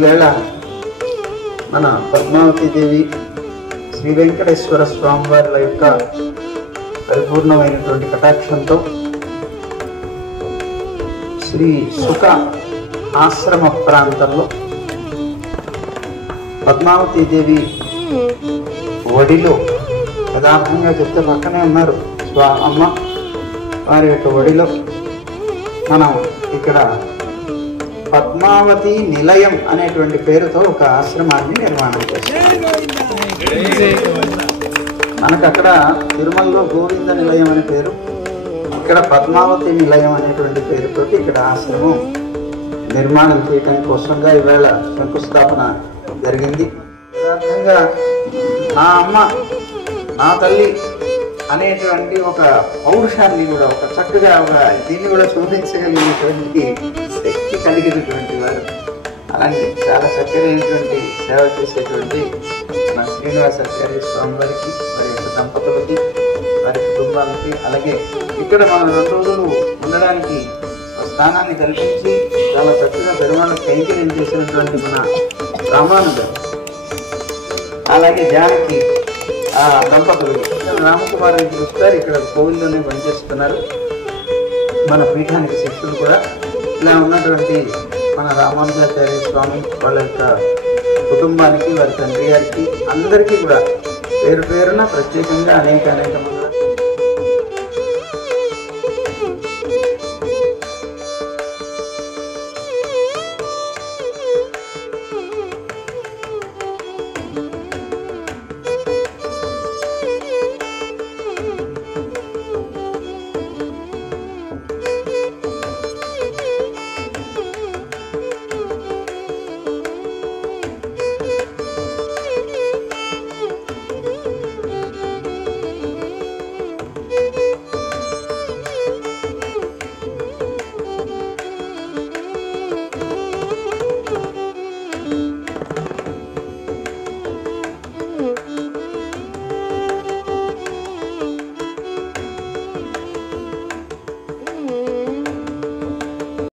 ఈవేళ మన పద్మావతి దేవి శ్రీ వెంకటేశ్వర స్వామి వారి యొక్క పరిపూర్ణమైనటువంటి కటాక్షంతో శ్రీ సుఖ ఆశ్రమ ప్రాంతంలో పద్మావతి దేవి ఒడిలో యథార్థంగా చెప్తే పక్కనే ఉన్నారు అమ్మ వారి యొక్క ఒడిలో మనం ఇక్కడ పద్మావతి నిలయం అనేటువంటి పేరుతో ఒక ఆశ్రమాన్ని నిర్మాణం చేస్తాం. మనకు అక్కడ తిరుమలలో గోవింద నిలయం అనే పేరు, ఇక్కడ పద్మావతి నిలయం అనేటువంటి పేరుతోటి ఇక్కడ ఆశ్రమం నిర్మాణం చేయటం కోసంగా ఈవేళ శంకుస్థాపన జరిగింది. యథార్థంగా నా అమ్మ నా తల్లి అనేటువంటి ఒక పౌరుషాన్ని కూడా ఒక చక్కగా దీన్ని కూడా చూపించగలిగినటువంటి శక్తి కలిగినటువంటి వారు. అలాంటి చాలా చక్కనైనటువంటి సేవ చేసేటువంటి మన శ్రీనివాసాచార్య స్వామి వారికి, వారి యొక్క దంపతులకి, వారి కుటుంబాలకి, అలాగే ఇక్కడ మనం 2 రోజులు ఉండడానికి స్థానాన్ని కల్పించి చాలా చక్కగా పెరుమాళ్ళకు కైంకర్యం చేసినటువంటి మన రామానుజం, అలాగే జానకి ఆ దంపతులు రామకుమార్ అని చూస్తారు. ఇక్కడ కోవిల్లోనే పనిచేస్తున్నారు. మన పీఠానికి శిష్యులు కూడా ఇలా ఉన్నటువంటి మన రామానుజాచార్య స్వామి వాళ్ళ యొక్క కుటుంబానికి, వారి తండ్రి గారికి అందరికీ కూడా పేరు పేరున ప్రత్యేకంగా అనేక